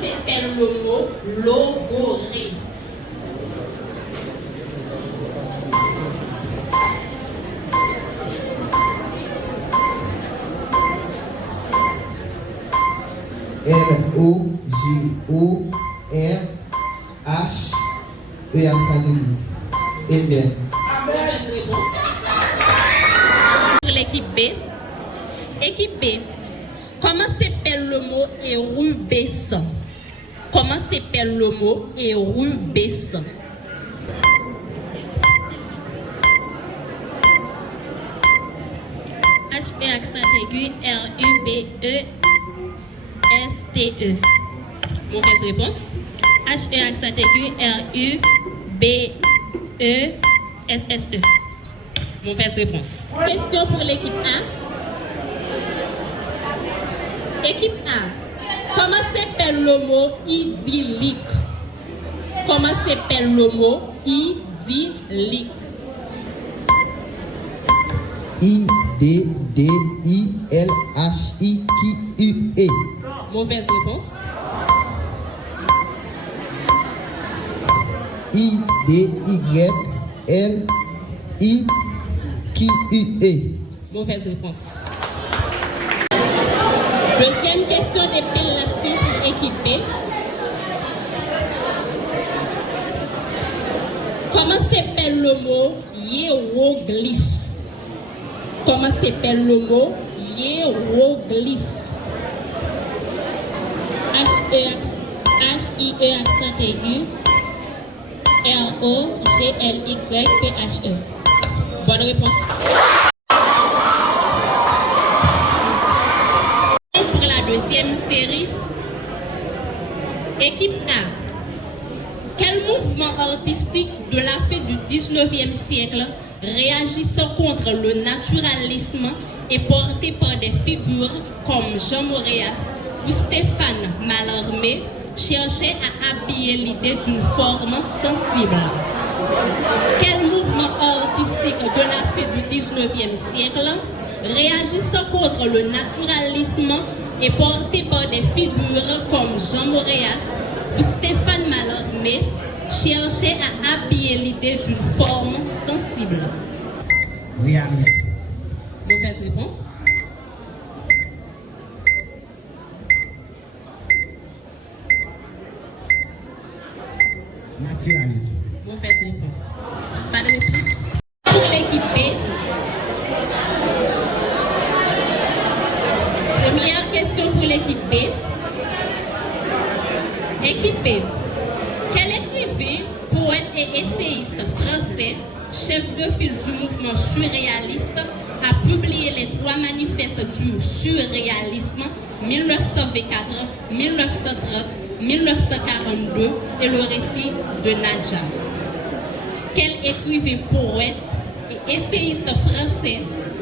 s'appelle le mot logorée? L-O-G-O-R-H-E accent aigu. Et bien. Mauvaise réponse. Pour l'équipe B. Équipe B. Comment s'appelle le mot érubescent? Comment s'appelle le mot érubescent? H-E accent aigu, R-U-B-E-S-T-E. Mauvaise réponse. H-E accent aigu, R-U-B-E-S-S-E. Mauvaise réponse. Question pour l'équipe A. Équipe A. Comment s'appelle le mot idyllique? Comment s'appelle le mot idyllique? I-D-D-I-L-H-I-Q-U-E. Mauvaise réponse. I-D-Y-L-I-Q-U-E. Mauvaise réponse. Deuxième question d'épellation pour équipe B. Comment s'appelle le mot hiéroglyphe? Comment s'appelle le mot hiéroglyphe? H-I-E accent aigu, R-O-G-L-Y-P-H-E. Bonne réponse. Pour la deuxième série, équipe A. Quel mouvement artistique de la fin du 19e siècle, réagissant contre le naturalisme, est porté par des figures comme Jean Moréas ou Stéphane Mallarmé, cherchait à habiller l'idée d'une forme sensible? Quel mouvement artistique de la fin du 19e siècle, réagissant contre le naturalisme, est porté par des figures comme Jean Moréas ou Stéphane Mallarmé, cherchait à habiller l'idée d'une forme sensible? Réalisme. Mauvaise réponse. Naturalisme. Mauvaise réponse. Pas de réplique. Pour l'équipe B. Première question pour l'équipe B. Équipe B. Quel écrivain, poète et essayiste français, chef de file du mouvement surréaliste, a publié les 3 manifestes du surréalisme 1924, 1930, 1942 et le récit de Nadja? Quel écrivain, poète et essayiste français,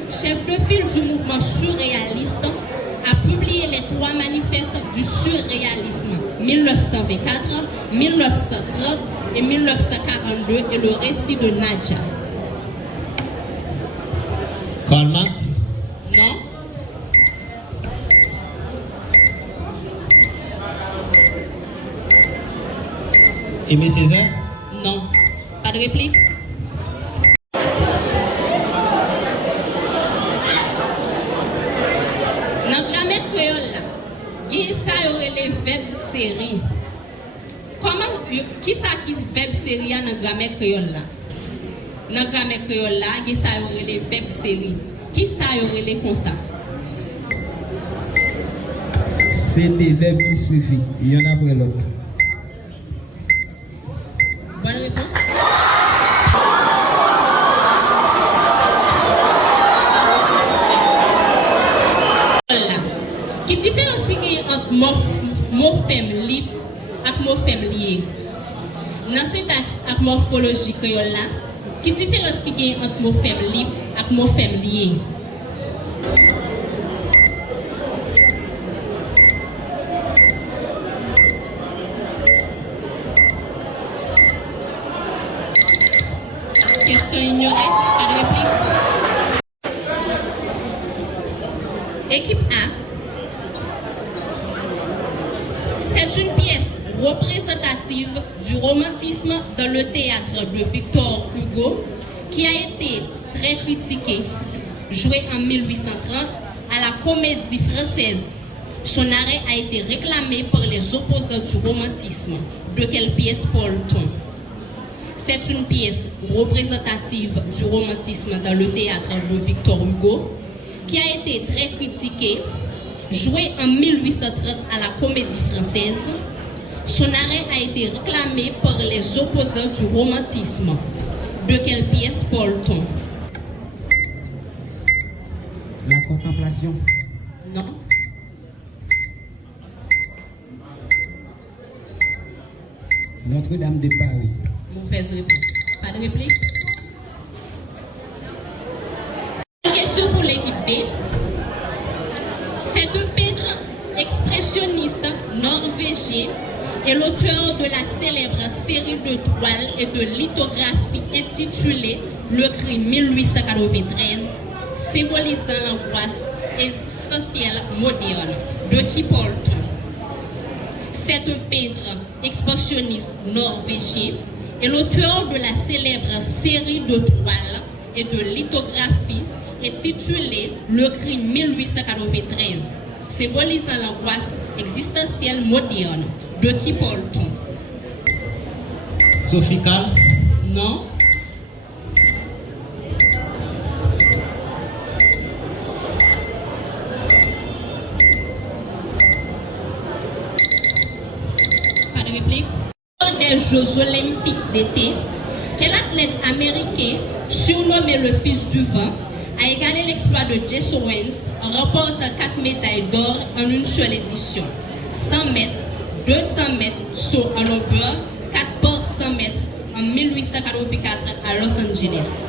chef de file du mouvement surréaliste, a publié les 3 manifestes du surréalisme 1924, 1930 et 1942 et le récit de Nadja? Karl Marx. Non. Aimé Césaire. Non. Pas de réplique. Dans la grammaire créole, qui ça aurait les verbes série? Comment, qui ça qui verbe série dans la grammaire créole là? Dans la grammaire créole là, qui ça aurait les verbes série? Qui ça aurait les comme ça? C'est des verbes qui suffisent. Il y en a après l'autre. Bonne réponse. Qui différence qu'il y a entre morphème libre et morphème lié? Dans cette syntaxe et morphologie créole là, qui différence qu'il y a entre morphème libre et morphème lié? Question ignorée, pas de réplique. Équipe A. C'est une pièce représentative du romantisme dans le théâtre de Victor Hugo, qui a été très critiqué, joué en 1830 à la Comédie Française. Son arrêt a été réclamé par les opposants du romantisme. De quelle pièce parle-t-on? C'est une pièce représentative du romantisme dans le théâtre de Victor Hugo, qui a été très critiquée, joué en 1830 à la Comédie Française. Son arrêt a été réclamé par les opposants du romantisme. De quelle pièce parle-t-on? La contemplation. Non. Notre-Dame de Paris. Mauvaise réponse. Pas de réplique? Une question pour l'équipe B. C'est un peintre expressionniste norvégien et l'auteur de la célèbre série de toiles et de lithographies intitulée Le Cri 1893, symbolisant l'angoisse existentielle moderne. De qui parle-t-on? C'est un peintre expressionniste norvégien et l'auteur de la célèbre série de toiles et de lithographies intitulée Le Cri 1893, symbolisant l'angoisse existentielle moderne. De qui parle-t-on? Sophie Kahl. Non. Pas de réplique? Lors des Jeux Olympiques d'été, quel athlète américain, surnommé le Fils du Vent, a égalé l'exploit de Jesse Owens en remportant 4 médailles d'or en une seule édition? 100 mètres, 200 mètres saut en longueur, 4 par 100 mètres en 1884 à Los Angeles.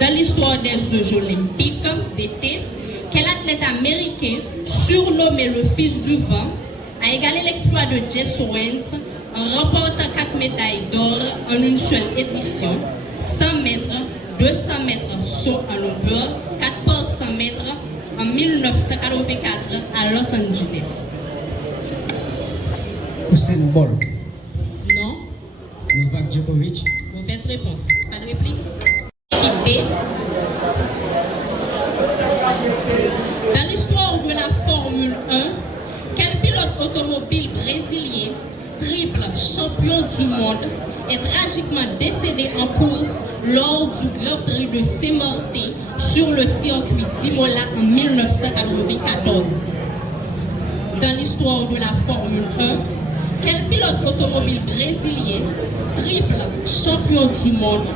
Dans l'histoire des Jeux Olympiques d'été, quel athlète américain, surnommé le Fils du Vent, a égalé l'exploit de Jesse Owens en remportant 4 médailles d'or en une seule édition? 100 mètres, 200 mètres saut en longueur, 4 par 100 mètres en 1984 à Los Angeles. Usain Bolt. Non. Novak Djokovic. Mauvaise réponse. Pas de réplique? Équipe B. Dans l'histoire de la Formule 1, quel pilote automobile brésilien, triple champion du monde, est tragiquement décédé en course lors du Grand Prix de Saint-Martin sur le circuit d'Imola en 1994? Dans l'histoire de la Formule 1, quel pilote automobile brésilien, triple champion du monde,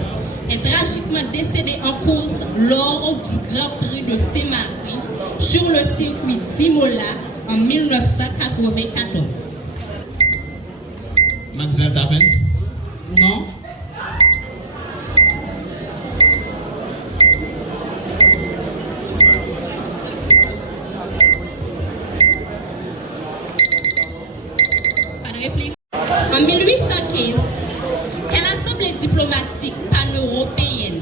est tragiquement décédé en course lors du Grand Prix de Saint-Martin sur le circuit d'Imola en 1994? Max Verstappen. Non. Pas de réplique? En 1815, quelle assemblée diplomatique pan-européenne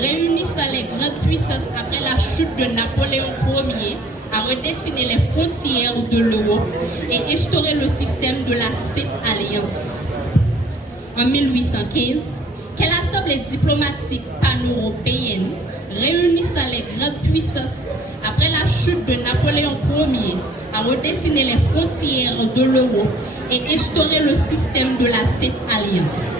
réunissant les grandes puissances après la chute de Napoléon Ier a redessiné les frontières de l'Europe et instauré le système de la Sainte Alliance? En 1815, quelle assemblée diplomatique pan-européenne réunissant les grandes puissances après la chute de Napoléon Ier a redessiné les frontières de l'Europe et instauré le système de la Sainte Alliance?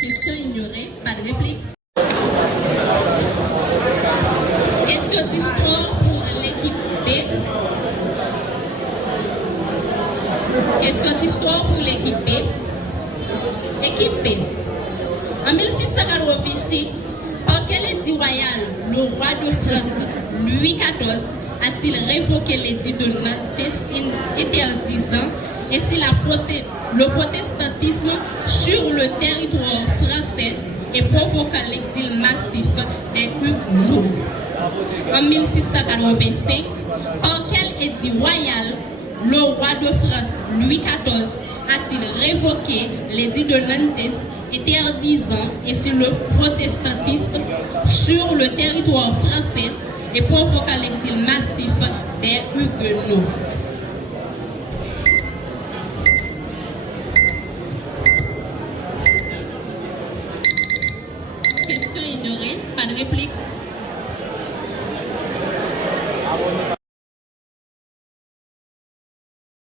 Question ignorée, pas de réplique. Question d'histoire pour l'équipe B. Question d'histoire pour l'équipe B. Équipe B. En 1686, par quel édit royal le roi de France, Louis XIV, a-t-il révoqué l'édit de Nantes interdisant ainsi le protestantisme sur le territoire français et provoquant l'exil massif des Huguenots? En 1685, par quel édit royal le roi de France, Louis XIV, a-t-il révoqué l'édit de Nantes interdisant ainsi le protestantisme sur le territoire français et provoquant l'exil massif des Huguenots. Question ignorée, pas de réplique.